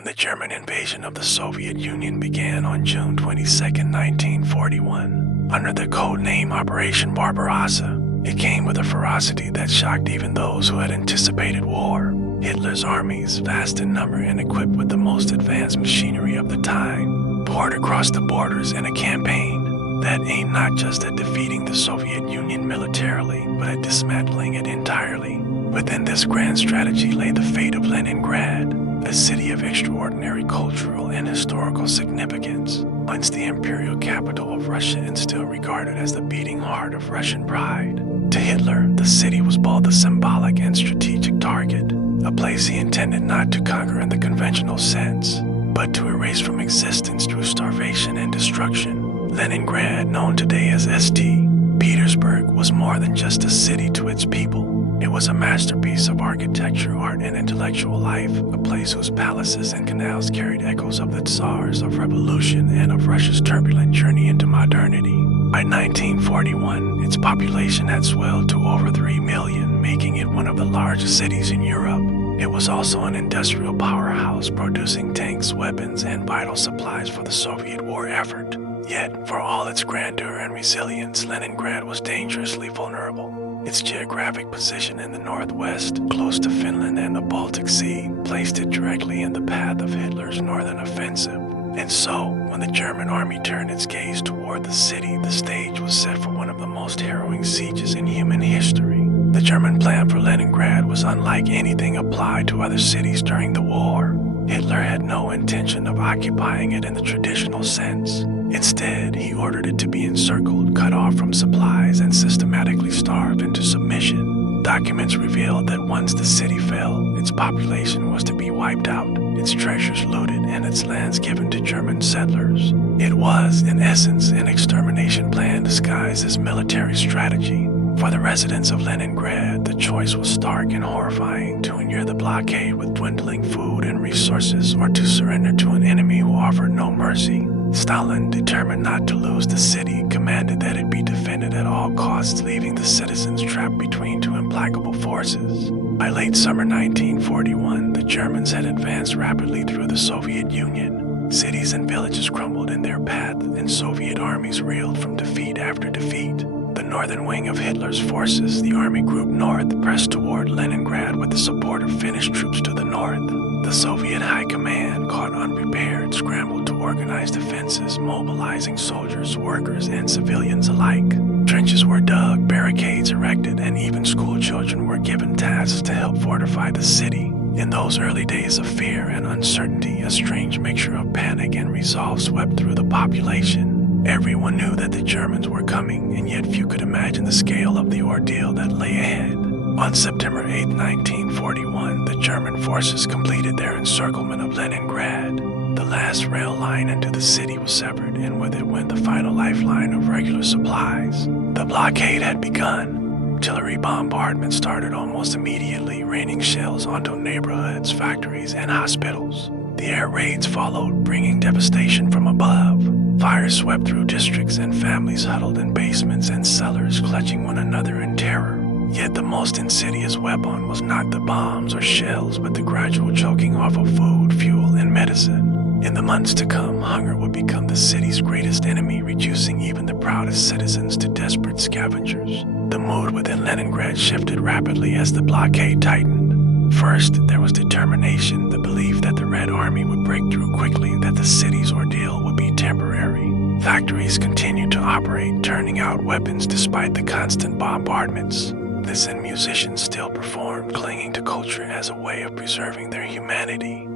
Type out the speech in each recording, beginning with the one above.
when the German invasion of the Soviet Union began on June 22, 1941, under the code name Operation Barbarossa. It came with a ferocity that shocked even those who had anticipated war. Hitler's armies, vast in number and equipped with the most advanced machinery of the time, poured across the borders in a campaign that aimed not just at defeating the Soviet Union militarily, but at dismantling it entirely. Within this grand strategy lay the fate of Leningrad, a city of extraordinary cultural and historical significance, once the imperial capital of Russia and still regarded as the beating heart of Russian pride. To Hitler, the city was both a symbolic and strategic target, a place he intended not to conquer in the conventional sense, but to erase from existence through starvation and destruction. Leningrad, known today as St. Petersburg, was more than just a city to its people. It was a masterpiece of architecture, art, and intellectual life, a place whose palaces and canals carried echoes of the Tsars, of revolution, and of Russia's turbulent journey into modernity. By 1941, its population had swelled to over 3 million, making it one of the largest cities in Europe. It was also an industrial powerhouse, producing tanks, weapons, and vital supplies for the Soviet war effort. Yet, for all its grandeur and resilience, Leningrad was dangerously vulnerable. Its geographic position in the northwest, close to Finland and the Baltic Sea, placed it directly in the path of Hitler's northern offensive. And so, when the German army turned its gaze toward the city, the stage was set for one of the most harrowing sieges in human history. The German plan for Leningrad was unlike anything applied to other cities during the war. Hitler had no intention of occupying it in the traditional sense. Instead, he ordered it to be encircled, cut off from supplies, and systematically starved into submission. Documents revealed that once the city fell, its population was to be wiped out, its treasures looted, and its lands given to German settlers. It was, in essence, an extermination plan disguised as military strategy. For the residents of Leningrad, the choice was stark and horrifying: to endure the blockade with dwindling food and resources, or to surrender to an enemy who offered no mercy. Stalin, determined not to lose the city, commanded that it be defended at all costs, leaving the citizens trapped between two implacable forces. By late summer 1941, the Germans had advanced rapidly through the Soviet Union. Cities and villages crumbled in their path, and Soviet armies reeled from defeat after defeat. The northern wing of Hitler's forces, the Army Group North, pressed toward Leningrad with the support of Finnish troops to the north. The Soviet High Command, caught unprepared, scrambled to organize defenses, mobilizing soldiers, workers, and civilians alike. Trenches were dug, barricades erected, and even school children were given tasks to help fortify the city. In those early days of fear and uncertainty, a strange mixture of panic and resolve swept through the population. Everyone knew that the Germans were coming, and yet few could imagine the scale of the ordeal that lay ahead. On September 8, 1941, the German forces completed their encirclement of Leningrad. The last rail line into the city was severed, and with it went the final lifeline of regular supplies. The blockade had begun. Artillery bombardment started almost immediately, raining shells onto neighborhoods, factories, and hospitals. The air raids followed, bringing devastation from above. Fire swept through districts, and families huddled in basements and cellars, clutching one another in terror. Yet the most insidious weapon was not the bombs or shells, but the gradual choking off of food, fuel, and medicine. In the months to come, hunger would become the city's greatest enemy, reducing even the proudest citizens to desperate scavengers. The mood within Leningrad shifted rapidly as the blockade tightened. First, there was determination, the belief that the Red Army would break through quickly, that the city's ordeal would be temporary. Factories continued to operate, turning out weapons despite the constant bombardments. Artists and musicians still performed, clinging to culture as a way of preserving their humanity.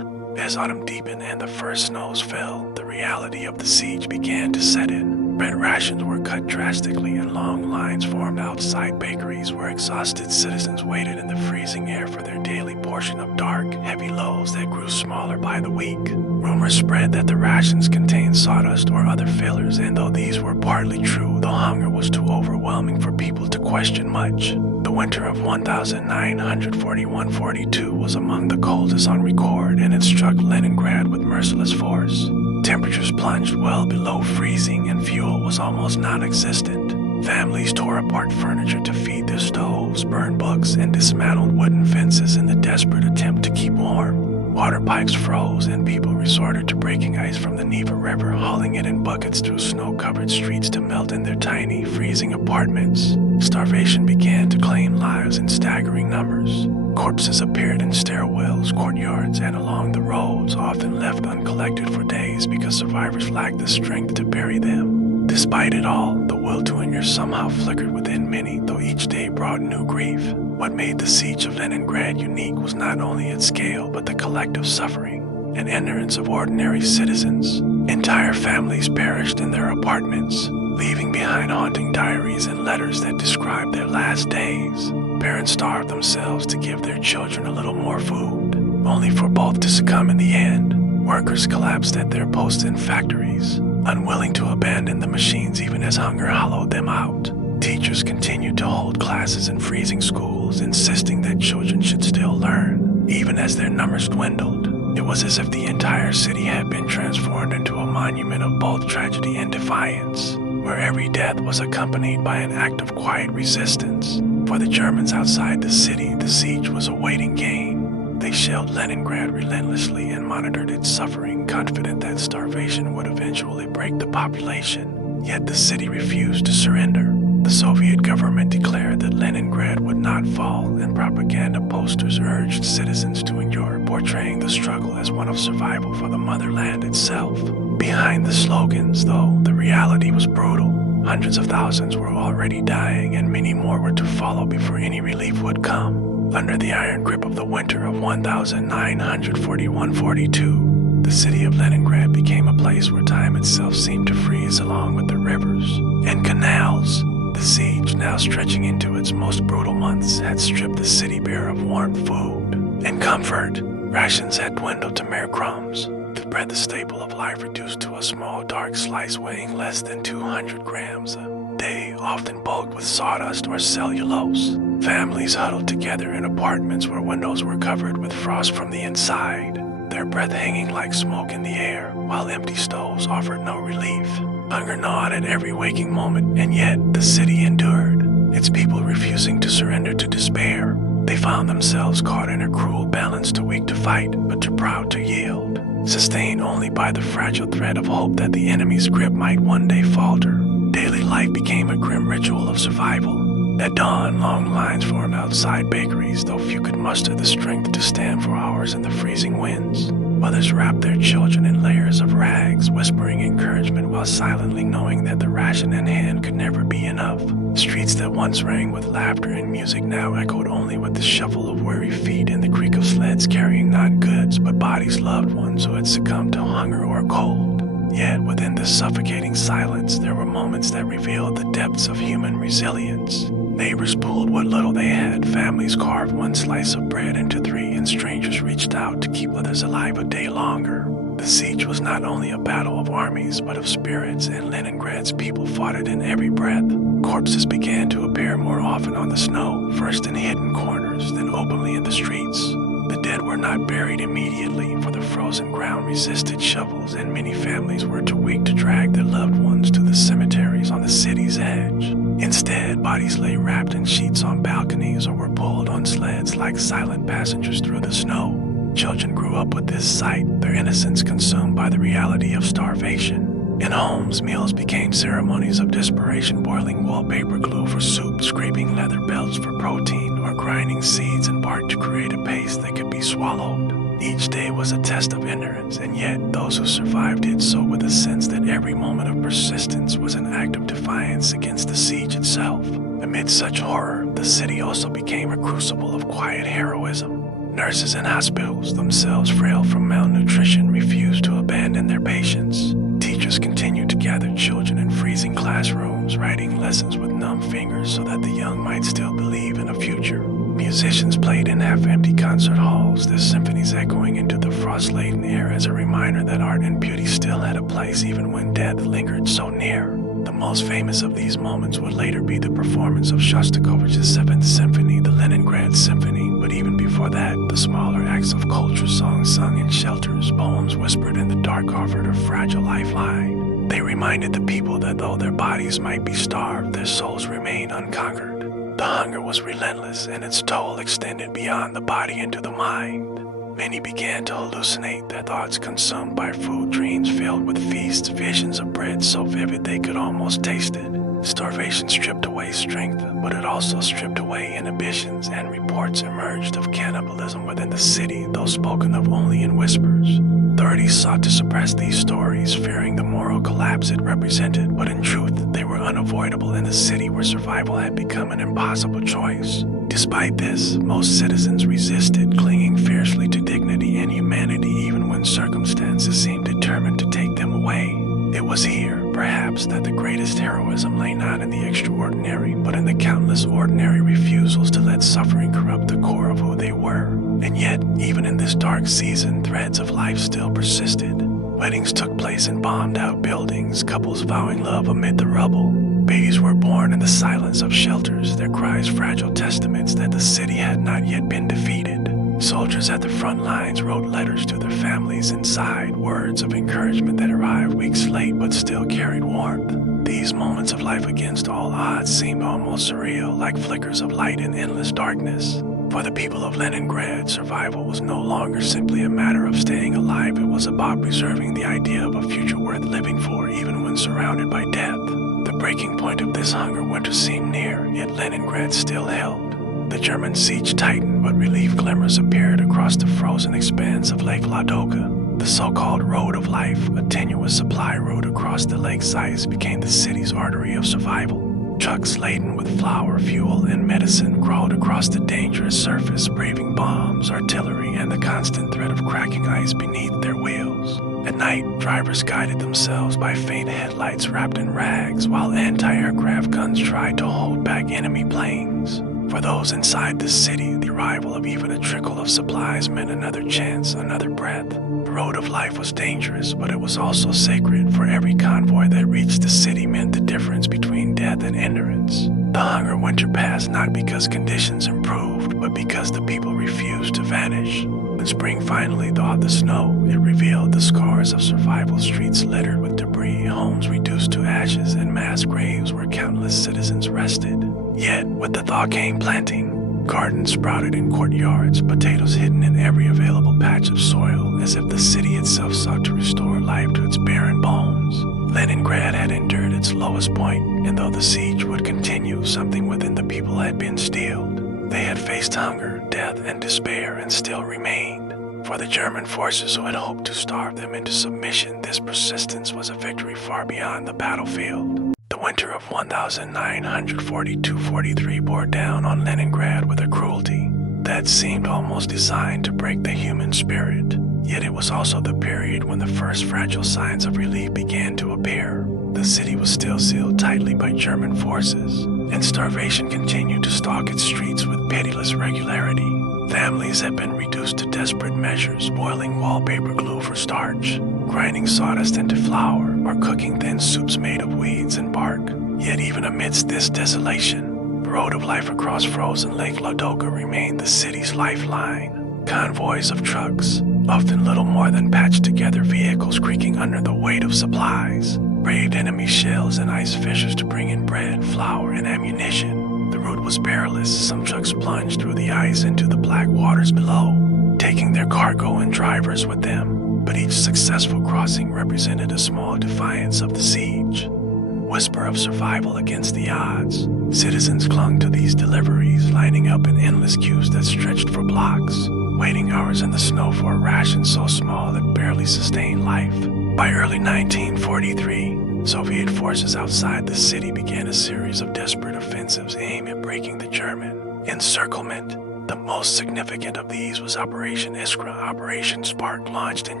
As autumn deepened and the first snows fell, the reality of the siege began to set in. Bread rations were cut drastically, and long lines formed outside bakeries where exhausted citizens waited in the freezing air for their daily portion of dark, heavy loaves that grew smaller by the week. Rumors spread that the rations contained sawdust or other fillers, and though these were partly true, the hunger was too overwhelming for people to question much. The winter of 1941-42 was among the coldest on record, and it struck Leningrad with merciless force. Temperatures plunged well below freezing, and fuel was almost non-existent. Families tore apart furniture to feed their stoves, burned books, and dismantled wooden fences in the desperate attempt to keep warm. Water pipes froze and people resorted to breaking ice from the Neva River, hauling it in buckets through snow-covered streets to melt in their tiny, freezing apartments. Starvation began to claim lives in staggering numbers. Corpses appeared in stairwells, courtyards, and along the roads, often left uncollected for days because survivors lacked the strength to bury them. Despite it all, the will to endure somehow flickered within many, though each day brought new grief. What made the Siege of Leningrad unique was not only its scale, but the collective suffering and endurance of ordinary citizens. Entire families perished in their apartments, leaving behind haunting diaries and letters that described their last days. Parents starved themselves to give their children a little more food, only for both to succumb in the end. Workers collapsed at their posts in factories, unwilling to abandon the machines even as hunger hollowed them out. Teachers continued to hold classes in freezing schools, insisting that children should still learn, even as their numbers dwindled. It was as if the entire city had been transformed into a monument of both tragedy and defiance, where every death was accompanied by an act of quiet resistance. For the Germans outside the city, the siege was a waiting game. They shelled Leningrad relentlessly and monitored its suffering, confident that starvation would eventually break the population. Yet the city refused to surrender. The Soviet government declared that Leningrad would not fall, and propaganda posters urged citizens to endure, portraying the struggle as one of survival for the motherland itself. Behind the slogans, though, the reality was brutal. Hundreds of thousands were already dying, and many more were to follow before any relief would come. Under the iron grip of the winter of 1941-42, the city of Leningrad became a place where time itself seemed to freeze along with the rivers and canals. The siege, now stretching into its most brutal months, had stripped the city bare of warm food and comfort. Rations had dwindled to mere crumbs. The bread, the staple of life, reduced to a small dark slice weighing less than 200 grams a day, often bulked with sawdust or cellulose. Families huddled together in apartments where windows were covered with frost from the inside, their breath hanging like smoke in the air, while empty stoves offered no relief. Hunger gnawed at every waking moment, and yet the city endured, its people refusing to surrender to despair. They found themselves caught in a cruel balance, too weak to fight, but too proud to yield, sustained only by the fragile thread of hope that the enemy's grip might one day falter. Daily life became a grim ritual of survival. At dawn, long lines formed outside bakeries, though few could muster the strength to stand for hours in the freezing winds. Mothers wrapped their children in layers of rags, whispering encouragement while silently knowing that the ration in hand could never be enough. Streets that once rang with laughter and music now echoed only with the shuffle of weary feet and the creak of sleds carrying not goods but bodies, loved ones who had succumbed to hunger or cold. Yet within this suffocating silence, there were moments that revealed the depths of human resilience. Neighbors pooled what little they had, families carved one slice of bread into three, and strangers reached out to keep others alive a day longer. The siege was not only a battle of armies, but of spirits, and Leningrad's people fought it in every breath. Corpses began to appear more often on the snow, first in hidden corners, then openly in the streets. The dead were not buried immediately, for the frozen ground resisted shovels, and many families were too weak to drag their loved ones to the cemeteries on the city's edge. Instead, bodies lay wrapped in sheets on balconies or were pulled on sleds like silent passengers through the snow. Children grew up with this sight, their innocence consumed by the reality of starvation. In homes, meals became ceremonies of desperation, boiling wallpaper glue for soup, scraping leather belts for protein, or grinding seeds and bark to create a paste that could be swallowed. Each day was a test of endurance, and yet those who survived did so with a sense that every moment of persistence was an act of defiance against the siege itself. Amid such horror, the city also became a crucible of quiet heroism. Nurses in hospitals, themselves frail from malnutrition, refused to abandon their patients. Teachers continued to gather children in freezing classrooms, writing lessons with numb fingers so that the young might still believe in a future. Musicians played in half-empty concert halls, their symphonies echoing into the frost-laden air as a reminder that art and beauty still had a place even when death lingered so near. The most famous of these moments would later be the performance of Shostakovich's Seventh Symphony, the Leningrad Symphony, but even before that, the smaller acts of culture songs sung in shelters, poems whispered in the dark offered a fragile lifeline. They reminded the people that though their bodies might be starved, their souls remained unconquered. The hunger was relentless, and its toll extended beyond the body into the mind. Many began to hallucinate, their thoughts consumed by food, dreams filled with feasts, visions of bread so vivid they could almost taste it. Starvation stripped away strength, but it also stripped away inhibitions, and reports emerged of cannibalism within the city, though spoken of only in whispers. Authorities sought to suppress these stories, fearing the moral collapse it represented, but in truth, they were unavoidable in a city where survival had become an impossible choice. Despite this, most citizens resisted, clinging fiercely to dignity and humanity even when circumstances seemed determined to take them away. It was here, perhaps, that the greatest heroism lay not in the extraordinary, but in the countless ordinary refusals to let suffering corrupt the core of who they were. And yet, even in this dark season, threads of life still persisted. Weddings took place in bombed-out buildings, couples vowing love amid the rubble. Babies were born in the silence of shelters, their cries fragile testaments that the city had not yet been defeated. Soldiers at the front lines wrote letters to their families inside, words of encouragement that arrived weeks late but still carried warmth. These moments of life against all odds seemed almost surreal, like flickers of light in endless darkness. For the people of Leningrad, survival was no longer simply a matter of staying alive. It was about preserving the idea of a future worth living for, even when surrounded by death. The breaking point of this hunger winter seemed near, yet Leningrad still held. The German siege tightened, but relief glimmers appeared across the frozen expanse of Lake Ladoga. The so-called Road of Life, a tenuous supply route across the lake's ice, became the city's artery of survival. Trucks laden with flour, fuel, and medicine crawled across the dangerous surface, braving bombs, artillery, and the constant threat of cracking ice beneath their wheels. At night, drivers guided themselves by faint headlights wrapped in rags, while anti-aircraft guns tried to hold back enemy planes. For those inside the city, the arrival of even a trickle of supplies meant another chance, another breath. The Road of Life was dangerous, but it was also sacred, for every convoy that reached the city meant the difference between death and endurance. The hunger winter passed not because conditions improved, but because the people refused to vanish. When spring finally thawed the snow, it revealed the scars of survival, streets littered with debris, homes reduced to ashes, and mass graves where countless citizens rested. Yet, with the thaw came planting. Gardens sprouted in courtyards, potatoes hidden in every available patch of soil, as if the city itself sought to restore life to its barren bones. Leningrad had endured its lowest point, and though the siege would continue, something within the people had been stilled. They had faced hunger, death, and despair, and still remained. For the German forces who had hoped to starve them into submission, this persistence was a victory far beyond the battlefield. The winter of 1942-43 bore down on Leningrad with a cruelty that seemed almost designed to break the human spirit. Yet it was also the period when the first fragile signs of relief began to appear. The city was still sealed tightly by German forces, and starvation continued to stalk its streets with pitiless regularity. Families had been reduced to desperate measures, boiling wallpaper glue for starch, grinding sawdust into flour, or cooking thin soups made of weeds and bark. Yet even amidst this desolation, the Road of Life across frozen Lake Ladoga remained the city's lifeline. Convoys of trucks, often little more than patched-together vehicles creaking under the weight of supplies, braved enemy shells and ice fissures to bring in bread, flour, and ammunition. The route was perilous. Some trucks plunged through the ice into the black waters below, taking their cargo and drivers with them. But each successful crossing represented a small defiance of the siege. Whisper of survival against the odds. Citizens clung to these deliveries, lining up in endless queues that stretched for blocks, waiting hours in the snow for a ration so small it barely sustained life. By early 1943, Soviet forces outside the city began a series of desperate offensives aimed at breaking the German encirclement. The most significant of these was Operation Iskra, Operation Spark, launched in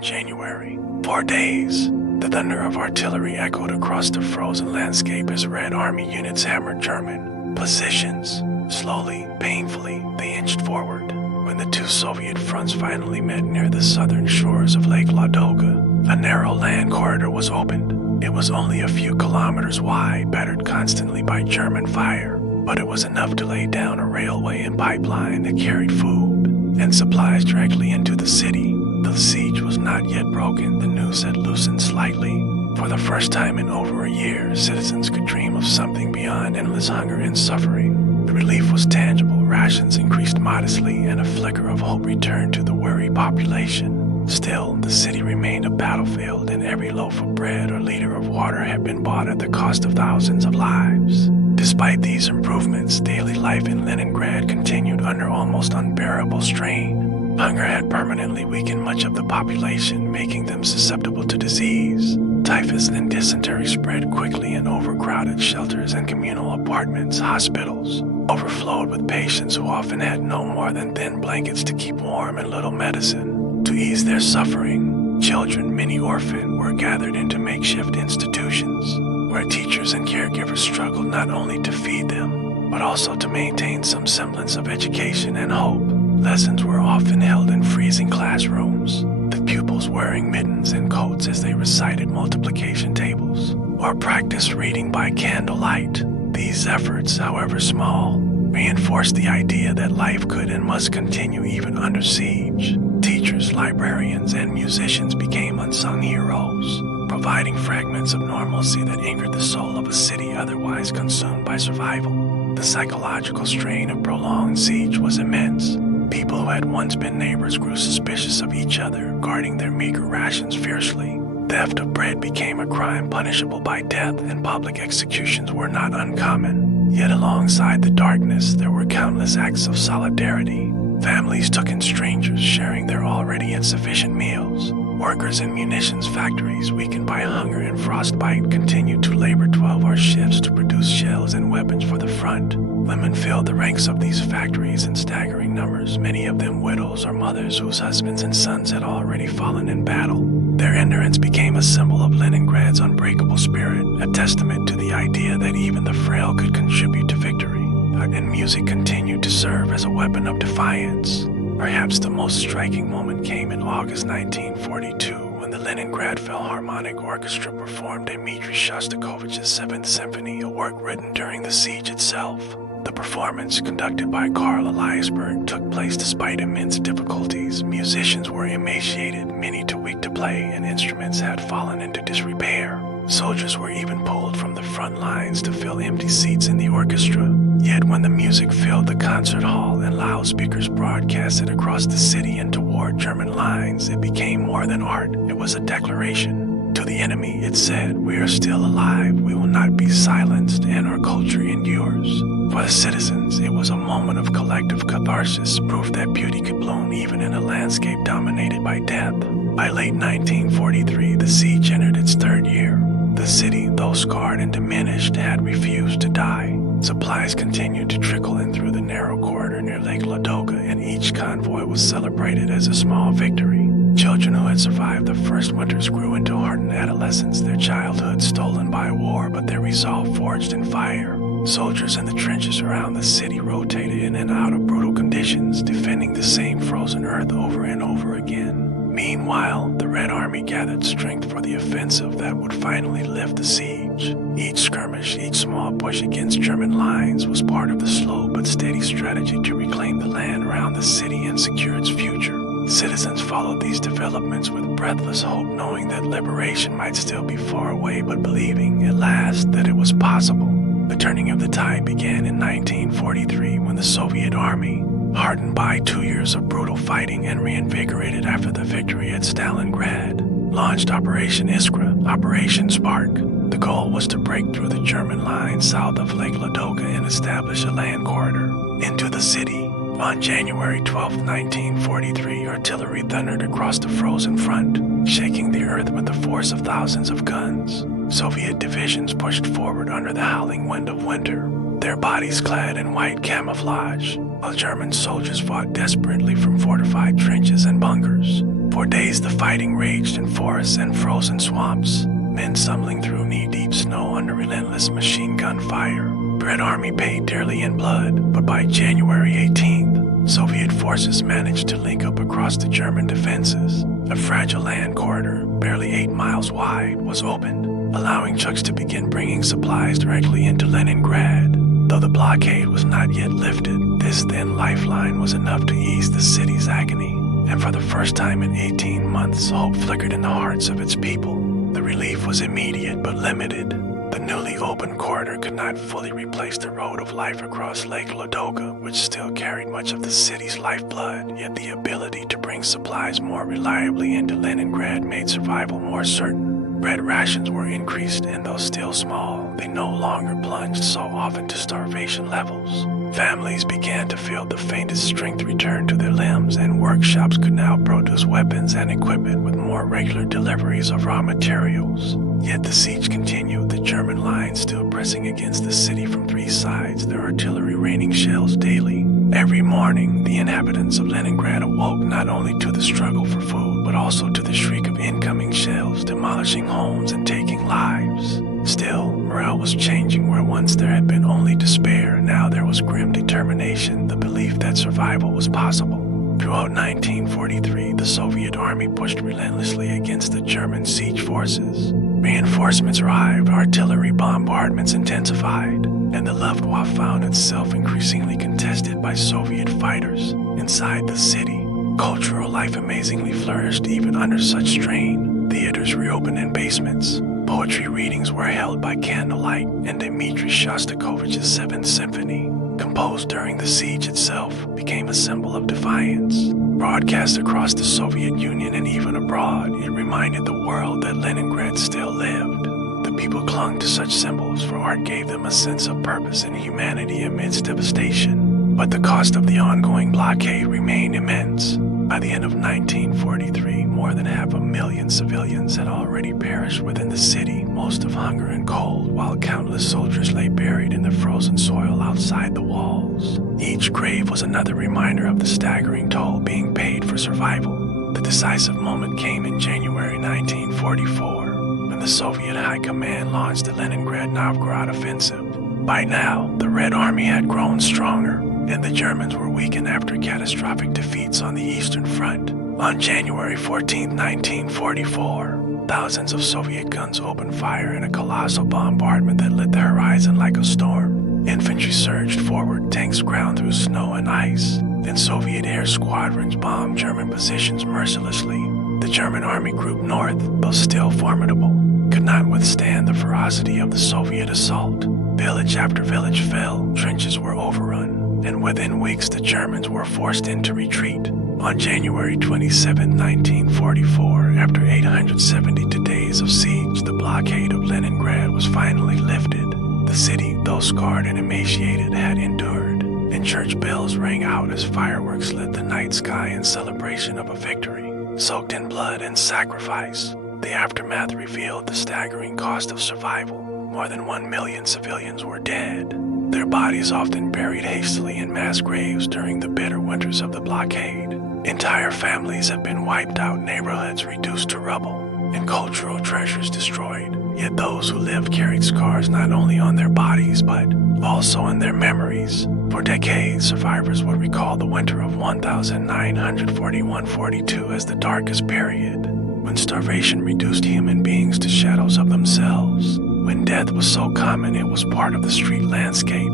January. For days, the thunder of artillery echoed across the frozen landscape as Red Army units hammered German positions. Slowly, painfully, they inched forward. When the two Soviet fronts finally met near the southern shores of Lake Ladoga, a narrow land corridor was opened. It was only a few kilometers wide, battered constantly by German fire, but it was enough to lay down a railway and pipeline that carried food and supplies directly into the city. The siege was not yet broken. The news had loosened slightly. For the first time in over a year, citizens could dream of something beyond endless hunger and suffering. The relief was tangible, rations increased modestly, and a flicker of hope returned to the worried population. Still, the city remained a battlefield, and every loaf of bread or liter of water had been bought at the cost of thousands of lives. Despite these improvements, daily life in Leningrad continued under almost unbearable strain. Hunger had permanently weakened much of the population, making them susceptible to disease. Typhus and dysentery spread quickly, and overcrowded shelters and communal apartments, hospitals, overflowed with patients who often had no more than thin blankets to keep warm and little medicine. To ease their suffering, children, many orphaned, were gathered into makeshift institutions, where teachers and caregivers struggled not only to feed them, but also to maintain some semblance of education and hope. Lessons were often held in freezing classrooms, the pupils wearing mittens and coats as they recited multiplication tables, or practiced reading by candlelight. These efforts, however small, reinforced the idea that life could and must continue even under siege. Teachers, librarians, and musicians became unsung heroes, providing fragments of normalcy that anchored the soul of a city otherwise consumed by survival. The psychological strain of prolonged siege was immense. People who had once been neighbors grew suspicious of each other, guarding their meager rations fiercely. Theft of bread became a crime punishable by death, and public executions were not uncommon. Yet alongside the darkness, there were countless acts of solidarity. Families took in strangers, sharing their already insufficient meals. Workers in munitions factories, weakened by hunger and frostbite, continued to labor 12-hour shifts to produce shells and weapons for the front. Women filled the ranks of these factories in staggering numbers, many of them widows or mothers whose husbands and sons had already fallen in battle. Their endurance became a symbol of Leningrad's unbreakable spirit, a testament to the idea that even the frail could contribute to victory. And music continued to serve as a weapon of defiance. Perhaps the most striking moment came in August 1942, when the Leningrad Philharmonic Orchestra performed Dmitri Shostakovich's Seventh Symphony, a work written during the siege itself. The performance, conducted by Karl Eliasberg, took place despite immense difficulties. Musicians were emaciated, many too weak to play, and instruments had fallen into disrepair. Soldiers were even pulled from the front lines to fill empty seats in the orchestra. Yet when the music filled the concert hall and loudspeakers broadcasted across the city and toward German lines, it became more than art. It was a declaration. To the enemy, it said, "We are still alive. We will not be silenced, and our culture endures." For the citizens, it was a moment of collective catharsis, proof that beauty could bloom even in a landscape dominated by death. By late 1943, the siege entered its third year. The city, though scarred and diminished, had refused to die. Supplies continued to trickle in through the narrow corridor near Lake Ladoga, and each convoy was celebrated as a small victory. Children who had survived the first winters grew into hardened adolescents, their childhood stolen by war, but their resolve forged in fire. Soldiers in the trenches around the city rotated in and out of brutal conditions, defending the same frozen earth over and over again. Meanwhile, the Red Army gathered strength for the offensive that would finally lift the siege. Each skirmish, each small push against German lines was part of the slow but steady strategy to reclaim the land around the city and secure its future. Citizens followed these developments with breathless hope, knowing that liberation might still be far away, but believing, at last, that it was possible. The turning of the tide began in 1943 when the Soviet army, hardened by 2 years of brutal fighting and reinvigorated after the victory at Stalingrad, launched Operation Iskra, Operation Spark. The goal was to break through the German lines south of Lake Ladoga and establish a land corridor into the city. On January 12, 1943, artillery thundered across the frozen front, shaking the earth with the force of thousands of guns. Soviet divisions pushed forward under the howling wind of winter, their bodies clad in white camouflage, while German soldiers fought desperately from fortified trenches and bunkers. For days the fighting raged in forests and frozen swamps, men stumbling through knee-deep snow under relentless machine gun fire. The Red Army paid dearly in blood, but by January 18th, Soviet forces managed to link up across the German defenses. A fragile land corridor, barely 8 miles wide, was opened, allowing trucks to begin bringing supplies directly into Leningrad. Though the blockade was not yet lifted, this thin lifeline was enough to ease the city's agony. And for the first time in 18 months, hope flickered in the hearts of its people. The relief was immediate but limited. The newly opened corridor could not fully replace the road of life across Lake Ladoga, which still carried much of the city's lifeblood, yet the ability to bring supplies more reliably into Leningrad made survival more certain. Bread rations were increased, and though still small, they no longer plunged so often to starvation levels. Families began to feel the faintest strength return to their limbs, and workshops could now produce weapons and equipment with more regular deliveries of raw materials. Yet the siege continued, the German lines still pressing against the city from three sides, their artillery raining shells daily. Every morning, the inhabitants of Leningrad awoke not only to the struggle for food, but also to the shriek of incoming shells, demolishing homes and taking lives. Still, morale was changing. Where once there had been only despair, now there was grim determination, the belief that survival was possible. Throughout 1943, the Soviet army pushed relentlessly against the German siege forces. Reinforcements arrived, artillery bombardments intensified, and the Luftwaffe found itself increasingly contested by Soviet fighters. Inside the city, cultural life amazingly flourished even under such strain. Theaters reopened in basements. Poetry readings were held by candlelight, and Dmitri Shostakovich's Seventh Symphony, composed during the siege itself, became a symbol of defiance. Broadcast across the Soviet Union and even abroad, it reminded the world that Leningrad still lived. The people clung to such symbols, for art gave them a sense of purpose and humanity amidst devastation. But the cost of the ongoing blockade remained immense. By the end of 1943, more than 500,000 civilians had already perished within the city, most of hunger and cold, while countless soldiers lay buried in the frozen soil outside the walls. Each grave was another reminder of the staggering toll being paid for survival. The decisive moment came in January 1944, when the Soviet High Command launched the Leningrad-Novgorod offensive. By now, the Red Army had grown stronger, and the Germans were weakened after catastrophic defeats on the Eastern Front. On January 14, 1944, thousands of Soviet guns opened fire in a colossal bombardment that lit the horizon like a storm. Infantry surged forward, tanks ground through snow and ice, and Soviet air squadrons bombed German positions mercilessly. The German army group north, though still formidable, could not withstand the ferocity of the Soviet assault. Village after village fell, trenches were overrun, and within weeks the Germans were forced into retreat. On January 27, 1944, after 872 days of siege, the blockade of Leningrad was finally lifted. The city, though scarred and emaciated, had endured, and church bells rang out as fireworks lit the night sky in celebration of a victory. Soaked in blood and sacrifice, the aftermath revealed the staggering cost of survival. More than 1 million civilians were dead, their bodies often buried hastily in mass graves during the bitter winters of the blockade. Entire families have been wiped out, neighborhoods reduced to rubble, and cultural treasures destroyed. Yet those who lived carried scars not only on their bodies, but also in their memories. For decades, survivors would recall the winter of 1941-42 as the darkest period, when starvation reduced human beings to shadows of themselves, when death was so common it was part of the street landscape,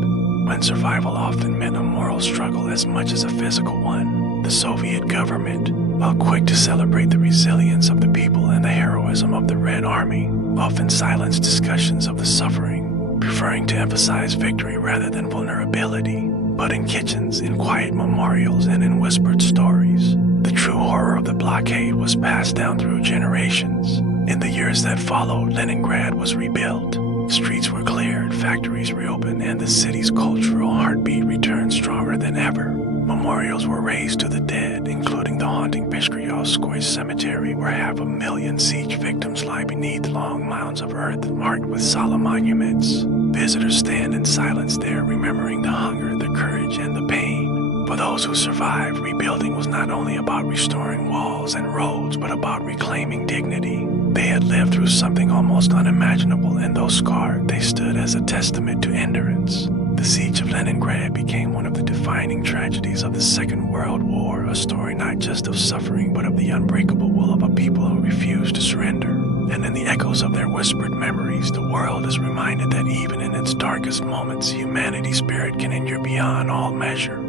when survival often meant a moral struggle as much as a physical one. The Soviet government, while quick to celebrate the resilience of the people and the heroism of the Red Army, often silenced discussions of the suffering, preferring to emphasize victory rather than vulnerability. But in kitchens, in quiet memorials, and in whispered stories, the true horror of the blockade was passed down through generations. In the years that followed, Leningrad was rebuilt. Streets were cleared, factories reopened, and the city's cultural heartbeat returned stronger than ever. Memorials were raised to the dead, including the haunting Peshkryovskoye Cemetery, where 500,000 siege victims lie beneath long mounds of earth marked with solemn monuments. Visitors stand in silence there, remembering the hunger, the courage, and the pain. For those who survived, rebuilding was not only about restoring walls and roads, but about reclaiming dignity. They had lived through something almost unimaginable, and though scarred, they stood as a testament to endurance. The Siege of Leningrad became one of the defining tragedies of the Second World War, a story not just of suffering, but of the unbreakable will of a people who refused to surrender. And in the echoes of their whispered memories, the world is reminded that even in its darkest moments, humanity's spirit can endure beyond all measure.